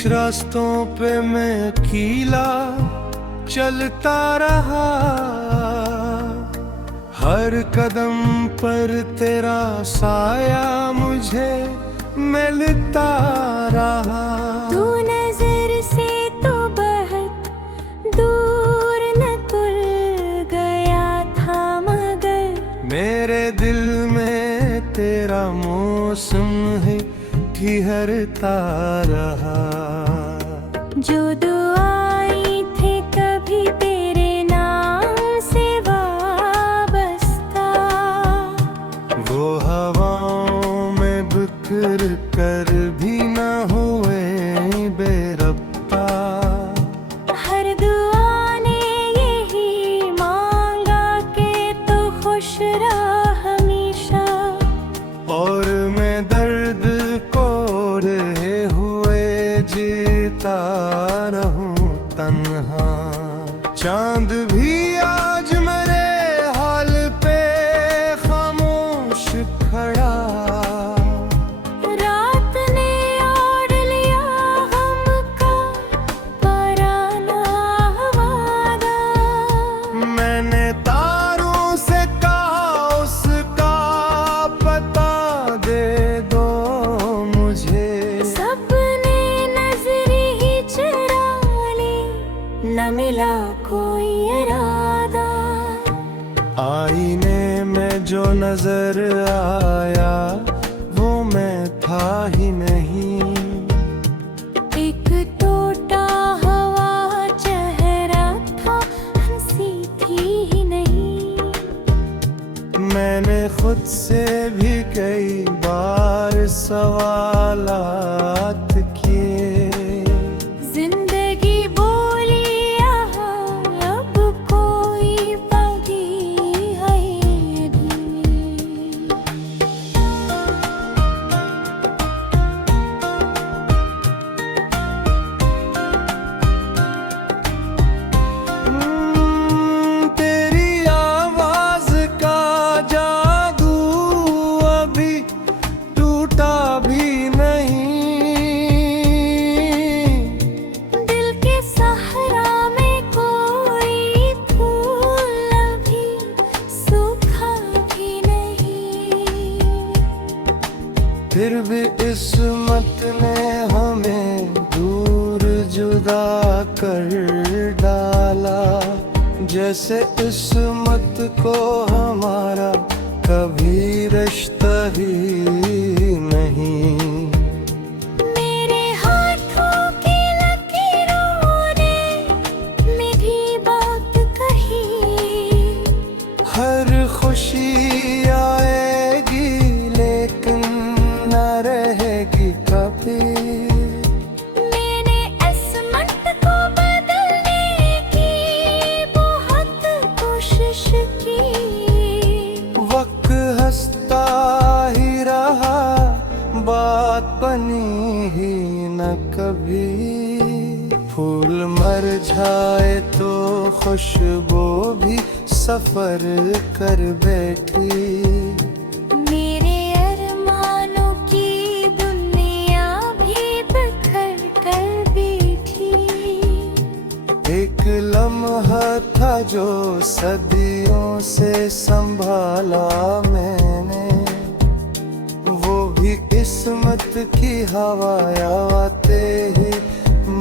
कुछ रास्तों पे मैं अकेला चलता रहा, हर कदम पर तेरा साया मुझे मिलता रहा। तू नजर से तो बहुत दूर निकल गया था, मगर मेरे दिल में तेरा मौसम है ठिहरता रहा। जो दुआएं थे कभी तेरे नाम से वाबस्ता, वो हवाओं में बिखर कर भी न हुए बेरब्ता। हर दुआ ने यही मांगा कि तू खुश रह हमेशा, और मैं दर्द को रहे हुए जीता रहूं तन्हा। चांद भी आज मेरे हाल पे खामोश खड़ा, रात ने ओढ़ लिया हमका पराना वादा। मैंने तारों से कहा उसका पता दे दो मुझे। सपने नजर ही चुरा ली, न मिला कोई इरादा। आईने में जो नजर आया वो मैं था ही नहीं। एक टूटा हुआ चेहरा था, हंसी थी ही नहीं। मैंने खुद से भी कई बार सवालात किए। जिंदगी बोली यहाँ अब कोई बाकी है नहीं। तेरी आवाज का जादू अभी टूटा भी नहीं। दिल के सहरा में कोई फूल अभी सूखा भी नहीं। फिर भी किस्मत ने हमें दूर जुदा कर डाला, जैसे किस्मत को हमारा कभी रिश्ता ही नहीं। मेरे हाथों की लकीरों ने मीठी बात कही, हर खुशी आएगी लेकिन न रहेगी कभी। मैंने किस्मत को बदलने की बहुत कोशिश की। वक्त हंसता ही रहा, बात बनी ही न कभी। फूल मुरझाए तो खुशबू भी सफर कर बैठी। मेरे अरमानों की दुनिया भी बिखर कर बैठी। एक लम्हा था जो सदियों से संभाला मैंने, वो भी किस्मत की हवा आते ही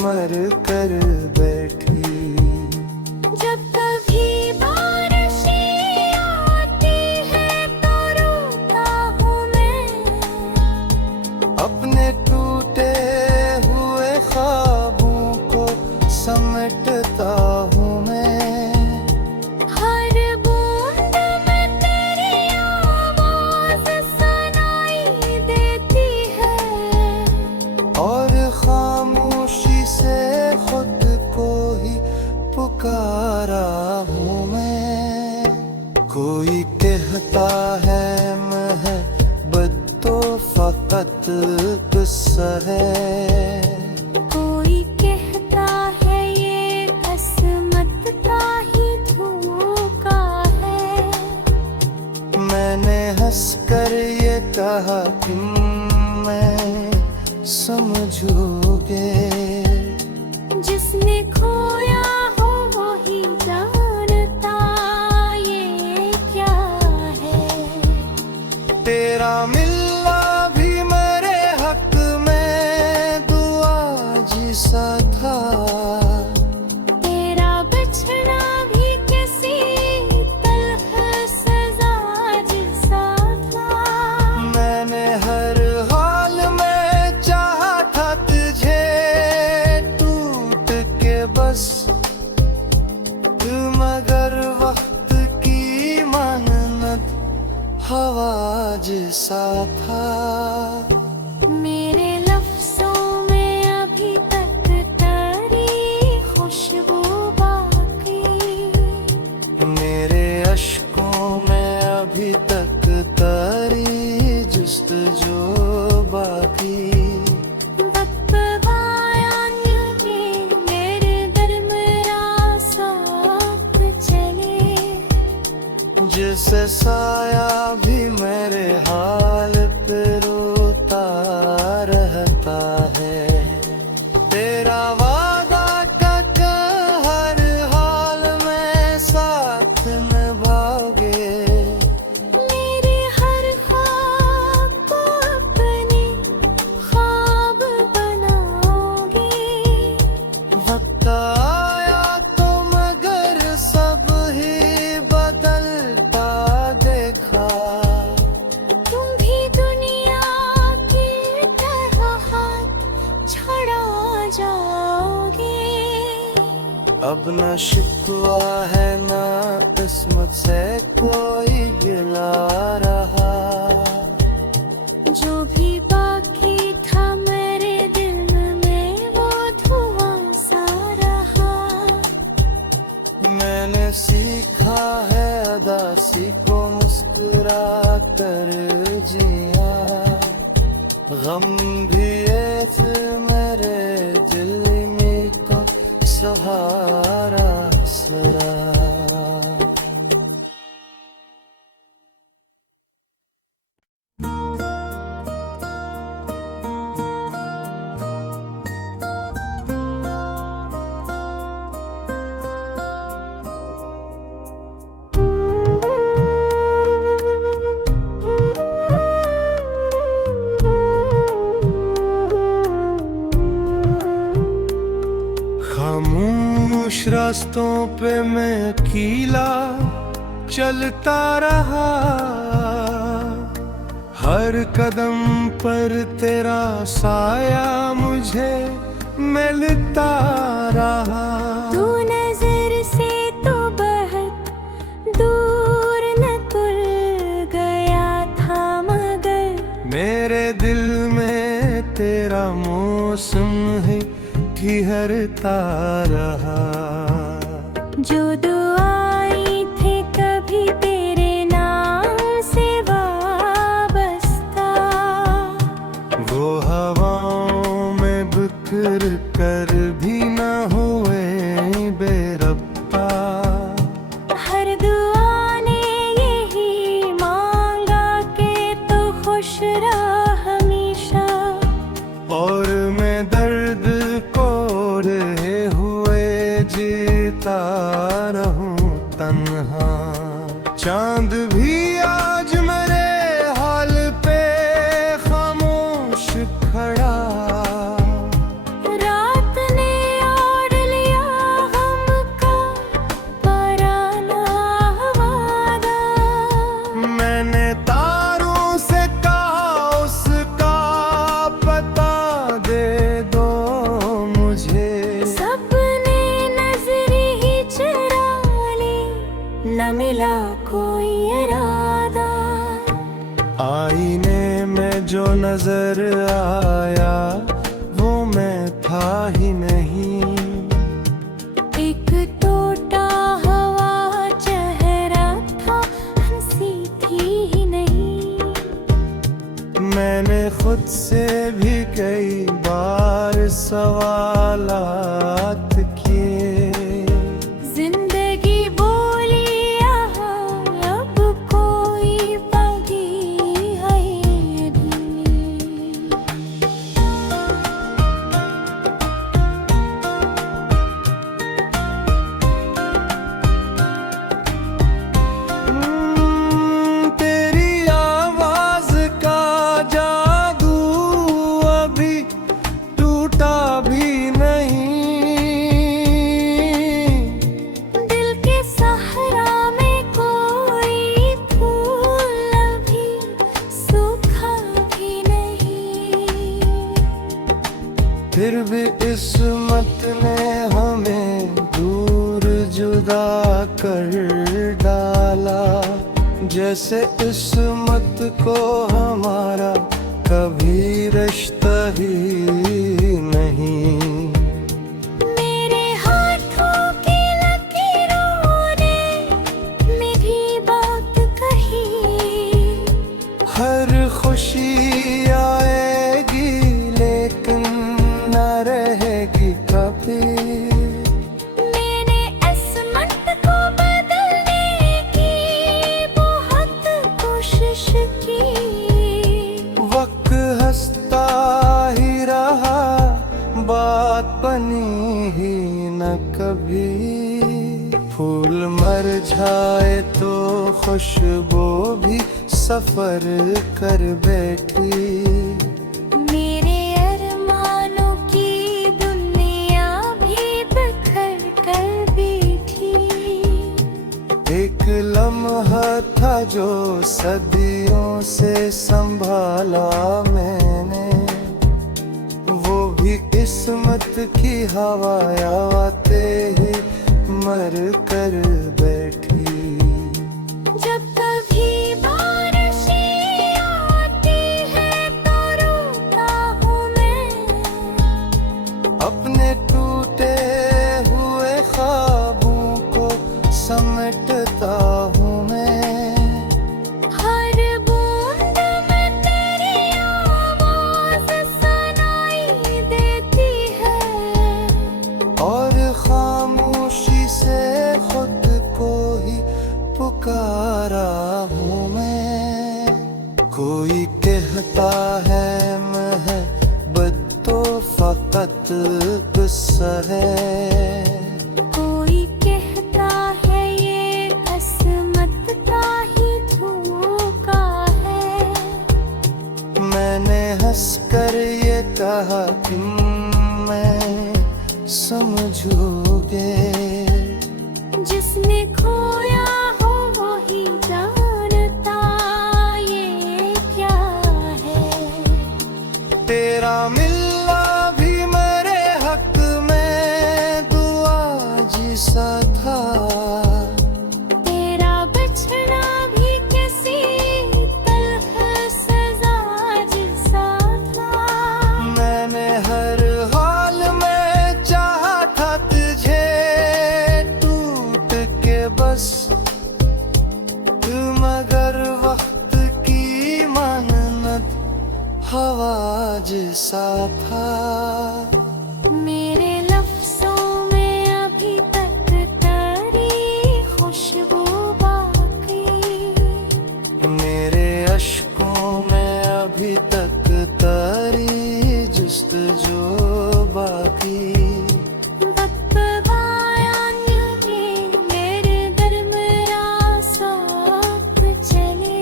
मर कर बैठी। जब कभी बारिशें आती है तो रोता हूँ मैं, अपने टूटे हुए ख्वाबों को समेटता हूँ मैं। हर बूंद में तेरी आवाज़ सुनाई देती है, और खामोशी से खुद को ही पुकारा हूँ मैं। कोई कहता है मोहब्बत तो फकत किस्सा है, कोई कहता है ये किस्मत का ही धोखा है। मैंने हंसकर कहा तुम मैं समझोगे। आज सा था। मेरे लफ्जों में अभी तक तेरी खुशबू बाकी, मेरे अश्कों में अभी तक तारी जुस्तजू बाकी। वक्त आया कि मेरे दिल में रासात चले, जिससे साया भी मेरे हाल पे रोता रहता है। तेरा वादा का हर हाल में साथ निभाओगे, मेरे हर ख्वाब को अपने ख्वाब बनाओगे। वक्त आया तो मगर सब ही बदलता देखा। तुम भी दुनिया की तरह हाथ छड़ा जाओगे। अब न शिकवा है ना किस्मत से कोई गिला रहा। जो भी बाकी था मेरे दिल में वो धुआं सा रहा। मैंने सीखा है अदा सीखो मुस्कुरा कर जिया। गम भी ऐसे मेरे दिल में तो सहारा सरा। खामोश रास्तों पे मैं अकेला चलता रहा। हर कदम पर तेरा साया मुझे मिलता रहा। तू नजर से तो बहुत दूर न तुल गया था मगर मेरे दिल में तेरा मौसम है ठिहरता रहा। जो दुआएं थे कभी तेरे नाम से वाबस्ता, वो हवाओं में बिखर कर भी न हुए बेरब्बा। हर दुआ ने यही मांगा के तो खुश रह हमेशा। और मैं दर्द को रहे हुए जीता रहूं तन्हा। चांद भी आज मेरे हाल पे खामोश खड़ा। रात ने ओढ़ लिया गम का पराना वादा। मैंने तारों से कहा उसका पता दे दो मुझे। सपने नजर ही चुरा ली, न मिला कोई इरादा। आईने में जो नजर आया वो मैं था ही नहीं। एक टूटा हवा चेहरा था, हंसी थी ही नहीं। मैंने खुद से भी कई बार सवालात किए। जिंदगी बोली यहाँ अब कोई बाकी है भी। तेरी आवाज का जादू अभी टूटा भी नहीं। दिल के सहरा में कोई फूल अभी सूखा भी नहीं। फिर भी किस्मत ने हमें दूर जुदा कर डाला। जैसे किस्मत को हमारा कभी रिश्ता ही नहीं। मेरे हाथों की लकीरों ने मेरी बात कही, हर खुशी आएगी लेकिन न रहेगी कभी। मैंने किस्मत को बदलने की बहुत कोशिश की, वक्त हंसता ही रहा, बात बनी ही न कभी। फूल मुरझाए तो खुशबू भी सफर कर बैठी। मेरे अरमानों की दुनिया भी बिखर कर बैठी। एक लम्हा था जो सदियों से संभाला मैंने, वो भी किस्मत की हवा आते ही मर कर बैठी। जब कभी बारिशें आती है तो रोता हूँ मैं, अपने टूटे हुए ख्वाबों को समेटता हूँ मैं। हर बूंद में तेरी आवाज़ सुनाई देती है, और खामोशी से खुद को ही पुकारा हूँ मैं। कोई कहता है मोहब्बत तो फकत गुस्सा है, कोई कहता है ये किस्मत का ही धोखा है। मैंने हंसकर ये कहा कि मैं समझोगे। जिसने खोया हो वही जानता ये क्या है। तेरा मिलना भी मेरे हक में दुआ जिसा था, तेरा बिछड़ा भी किसी तलख सजा जैसा था। मैंने हर हाल में चाहा था तुझे टूट के बस, मगर वक्त की मानत हवा जैसा था। मेरे लफ्जों में अभी तक तेरी खुशबू बाकी, मेरे अश्कों में अभी तक तारी जुस्तजू बाकी। वक्त आया कि मेरे दरमियाँ साथ चले,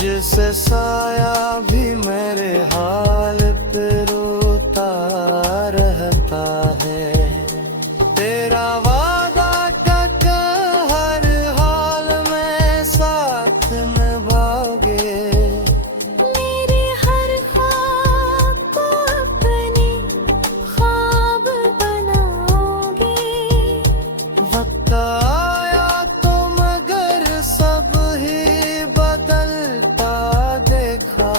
जैसे साया भी मेरे हाल पे रोता रहता है। तेरा वादा का हर हाल में साथ निभाओगे, मेरे हर ख्वाब को अपने ख्वाब बनाओगे। वक्त आया तो मगर सब ही बदलता देखा।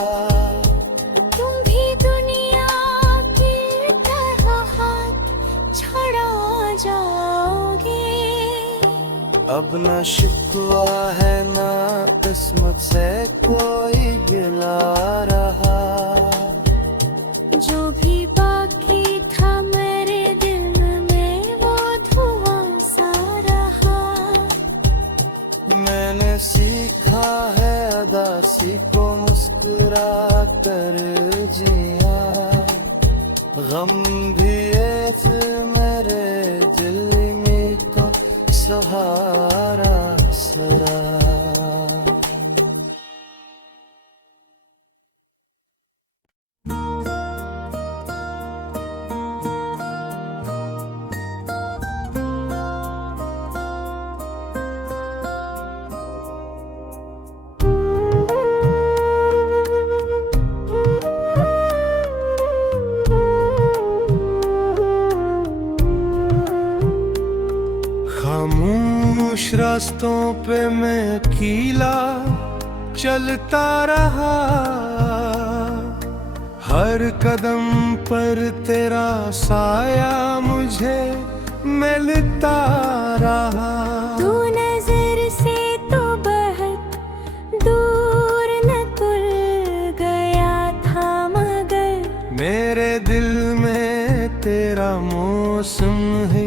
तुम भी दुनिया की तरह हाथ छड़ा जाओगे। अब न शिकवा है ना किस्मत से कोई गिला रहा। जो भी बाकी था मेरे दिल में वो धुआं सा रहा। मैंने सीखा है अदा, सीखो मुस्कुरा कर जिया। गम भी ऐस मेरे दिल में को सहारा सरा। खामोश रास्तों पे मैं अकेला चलता रहा, हर कदम पर तेरा साया मुझे मिलता रहा। तू नजर से तो बहुत दूर न तुल गया था, मगर मेरे दिल में तेरा मौसम है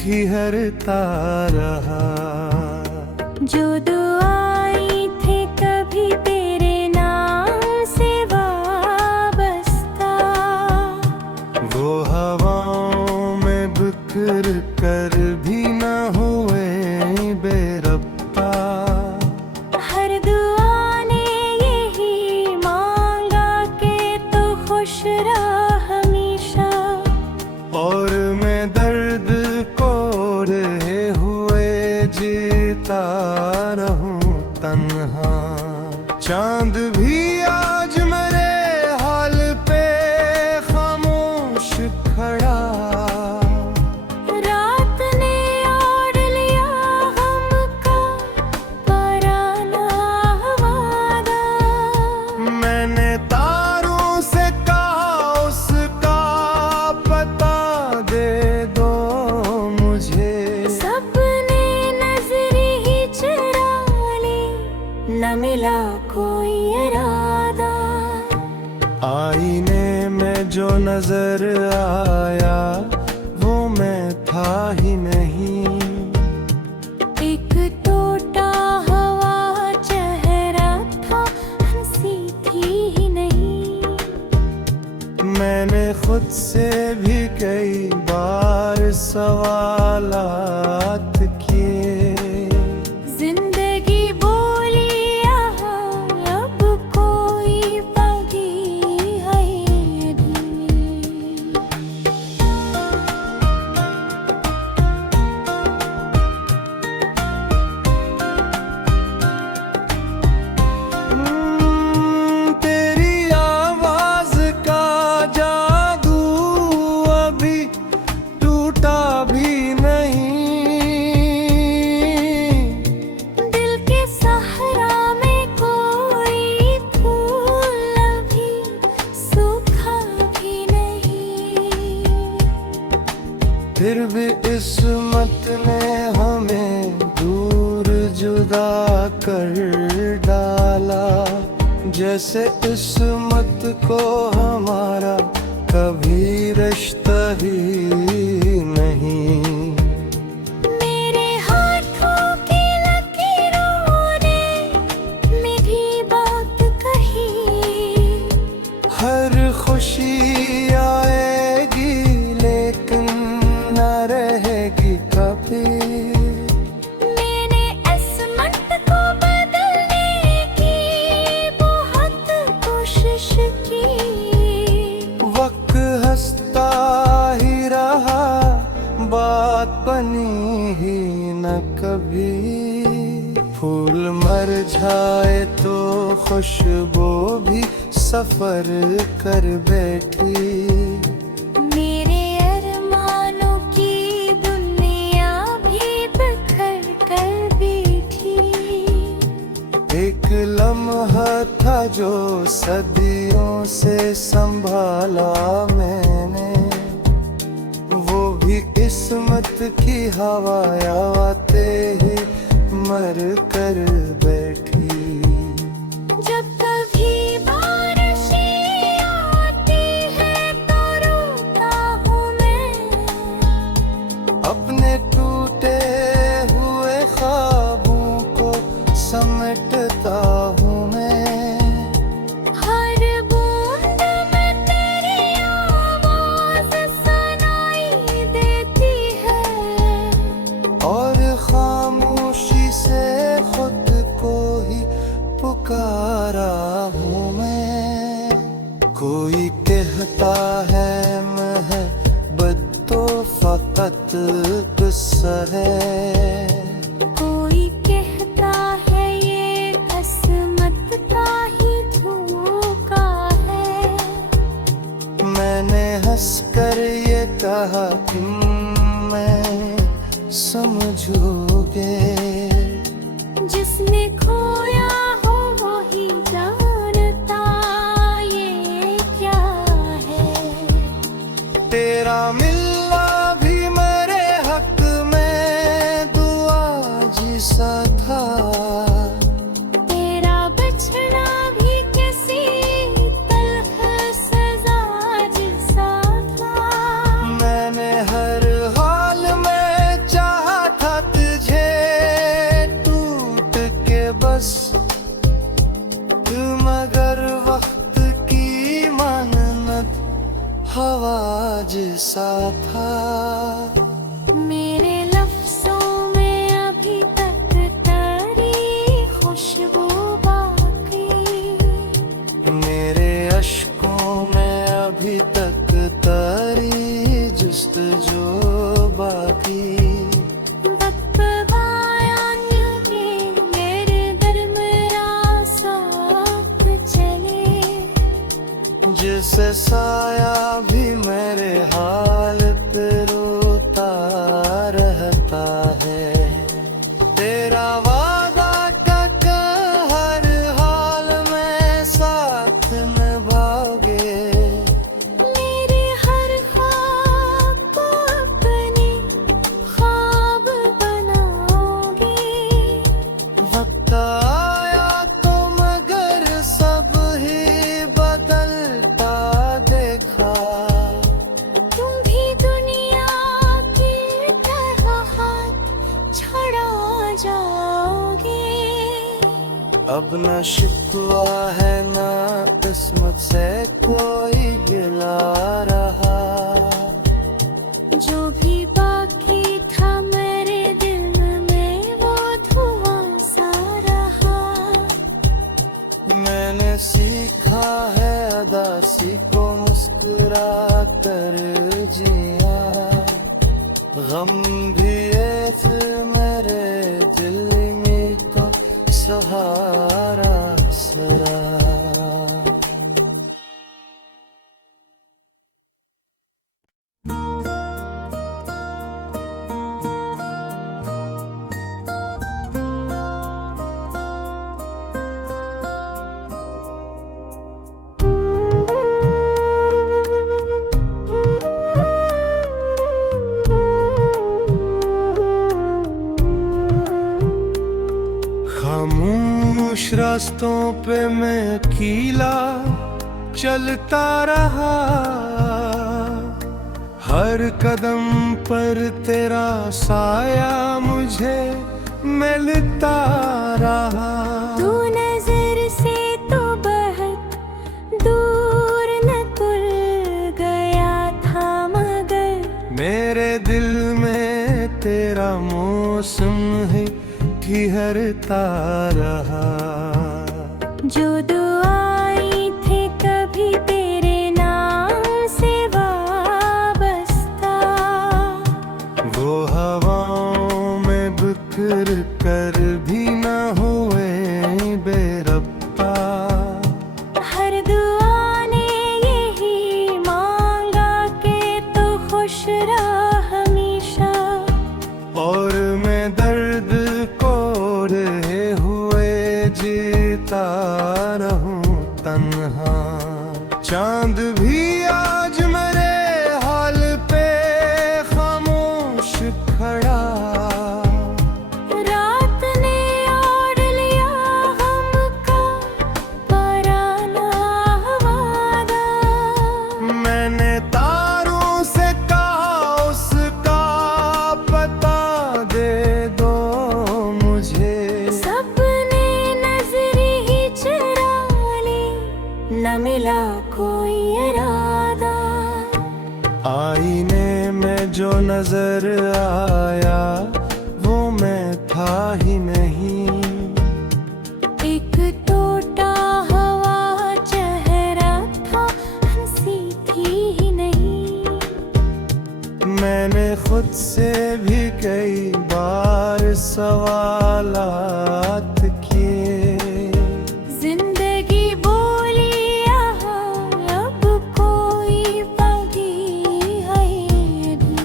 ठिहरता रहा। जो दुआएं थे कभी तेरे नाम से वाबस्ता, वो हवाओं में बिखर कर भी न हुए बेरब्ता। हर दुआ ने यही मांगा कि तू खुश रह हमेशा, और मैं दर्द को रहे हुए जीता रहूं तन्हा। चांद भी आज मेरे हाल पे खामोश खड़ा, रात ने ओढ़ लिया हमका पराना वादा। मैंने तारों से कहा उसका पता दे दो मुझे। सबने नजर ही चुरा ली, न मिला कोई इरादा। आईने में जो नजर आया वो मैं था ही नहीं। एक टूटा हवा चेहरा था, हंसी थी ही नहीं। मैंने खुद से भी कई बार सवालात किए। जिंदगी बोली यहाँ अब कोई बाकी है नहीं। तेरी आवाज का जादू अभी टूटा भी नहीं। दिल के सहरा में कोई फूल अभी सूखा भी नहीं। फिर भी किस्मत ने हमें दूर जुदा कर डाला, जैसे किस्मत को हमारा कभी रिश्ता ही नहीं। मेरे हाथों की लकीरों ने मीठी बात कही। हर खुशी आएगी लेकिन न रहेगी कभी। मैंने किस्मत को बदलने की बहुत कोशिश की। वक्त हंसता ही रहा, बात बनी ही न कभी। फूल मर जाए तो खुशबू भी सफर कर बैठी। मेरे अरमानों की दुनिया भी बिखर कर बैठी। एक लम्हा था जो सदियों से संभाला मैंने, वो भी किस्मत की हवा आते ही मर कर बैठी। जब कभी बारिशें आती है तो रोता हूँ मैं, अपने टूटे हुए ख्वाबों को समेटता हूँ मैं। हर बूंद में तेरी आवाज़ सुनाई देती है। और खामोशी से खुद खोया हो वही जानता ये क्या है। तेरा मिलना भी मेरे हक में दुआ जिसा था, तेरा बचना भी किसी तलख सजा जैसा था। मैंने हर हाल में चाहा था तुझे, टूट के बस मगर वक्त की मानत हवा जैसा था। मेरे लफ्जों में अभी तक तेरी खुशबू बाकी, मेरे अश्कों में अभी तक तारी जुस्तजू बाकी। वक्त बायां के मेरे दरमियां साथ चले, जिससे साया भी मेरे हाल पे रोता रहता है। तेरा वादा का हर हाल में साथ निभाओगे, मेरे हर ख्वाब को अपने ख्वाब बनाओगे। वक्त आया तो मगर सब ही बदलता देखा। तुम भी दुनिया की तरह हाथ छड़ा जाओगे। अब न शिकवा है न किस्मत से कोई गिला रहा। जो भी बाकी था मेरे दिल में वो धुआं सा रहा। मैंने सीखा है अदा, सीखो मुस्कुरा कर जिया। गम भी ऐसे मेरे दिल में का सहारा सरा। खामोश रास्तों पे मैं अकेला चलता रहा। हर कदम पर तेरा साया मुझे मिलता रहा। तू नजर से तो बहुत दूर निकल गया था मगर मेरे दिल में तेरा मौसम है ठहरता रहा। जो दुआएं थे कभी तेरे नाम से वाबस्ता, वो हवाओं में बिखर कर भी न हुए बेरब्ता। हर दुआ ने यही मांगा कि तू खुश रह हमेशा। और मैं दर्द को रहे हुए जीता रहूं तन्हा। चांद भी आज मेरे हाल पे खामोश खड़ा। रात ने ओढ़ लिया हमका पराना वादा। मैंने तारों से कहा उसका पता दे दो मुझे। सबने नजर ही चुरा ली, न मिला कोई इरादा। आईने में जो नजर आया वो मैं था ही नहीं। एक टूटा हवा चेहरा था, हंसी थी ही नहीं। मैंने खुद से भी कई बार सवालात किए। जिंदगी बोली यहाँ अब कोई बाकी है भी।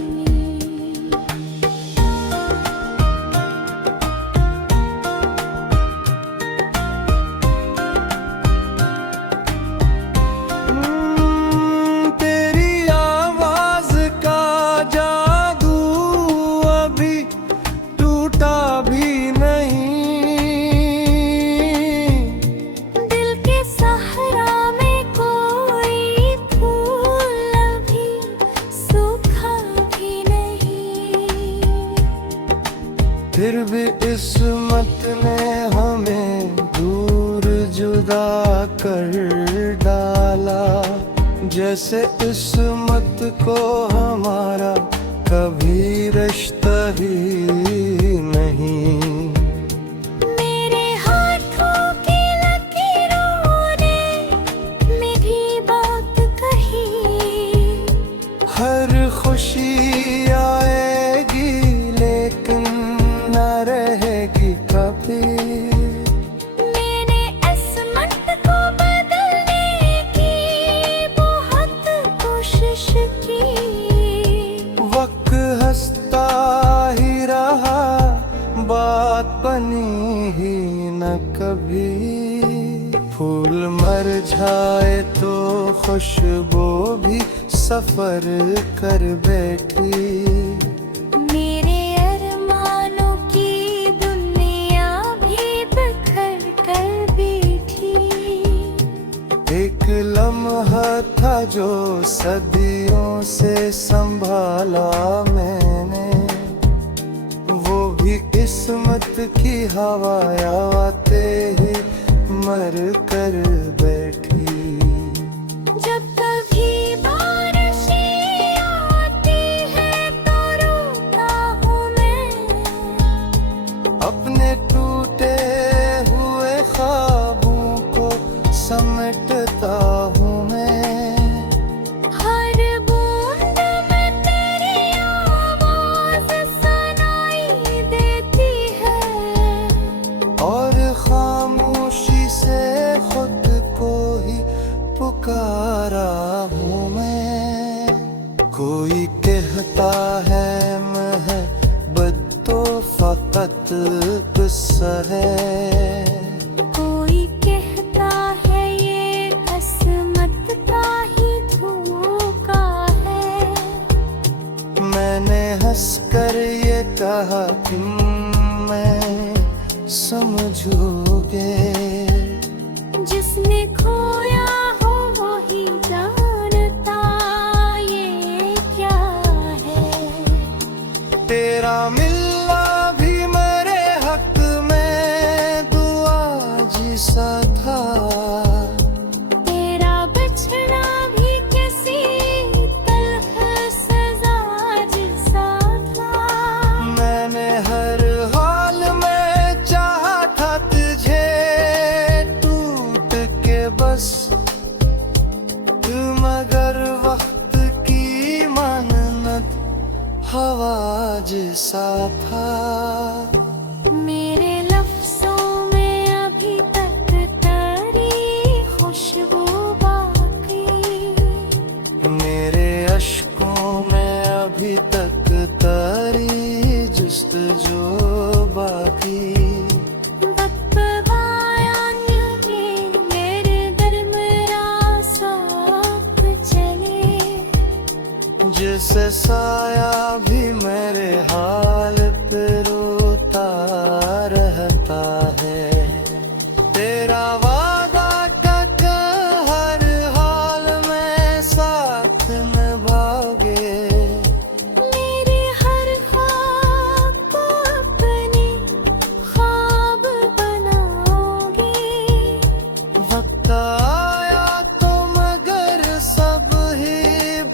लगा कर डाला, जैसे किस्मत को हमारा कभी रिश्ता ही नहीं। मेरे हाथों की लकीरों ने में भी बात कही, हर खुशी आएगी लेकिन न रहेगी कभी। मैंने किस्मत को बदलने की बहुत कोशिश की, वक्त हंसता ही रहा, बात बनी ही न कभी। फूल मर जाए तो खुशबू भी सफर कर बैठी। मेरे अरमानों की दुनिया भी बिखर कर बैठी। एक लम्हा था जो सदियों से संभाला मैंने, वो भी किस्मत की हवा आते ही मर कर बैठी। जब कभी बारिशें आती है तो रोता हूँ मैं, अपने टूटे हुए ख्वाबों को समेटता हूँ मैं। हर बूंद में तेरी आवाज़ सुनाई देती है, और खामोशी से खुद को ही पुकारा हूँ मैं। कोई कहता है मोहब्बत तो फकत किस्सा है, कोई कहता है ये किस्मत का ही धोखा है। मैंने हंसकर ये कहा कि मैं समझोगे। जिसने खोया हो वही जानता ये क्या है। तेरा मिलना भी मेरे हक में दुआ जिसा था, तेरा बिछड़ा भी किसी तलख सजा जैसा था। मैंने हर हाल में चाहा था तुझे टूट के बस, मगर वक्त की मानत हवा जैसा था। मेरे लफ्ज़ों में अभी तक तेरी खुशबू बाकी, मेरे अश्कों में अभी तक तारी जुस्तजू बाकी। बदबवाया न्यूरे मेरे दिल में रासाप चले, जैसे साया भी मेरे हाल पे रोता रहता है। तेरा वादा का हर हाल में साथ निभाओगे, मेरे हर ख्वाब को अपने ख्वाब बनाओगे। वक्त आया तो मगर सब ही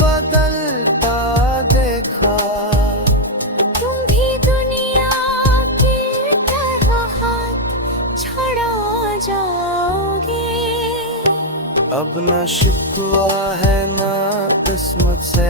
बदलता देखा। तुम भी दुनिया की तरह हाथ छड़ा जाओगे। अब न शिकवा है न किस्मत से।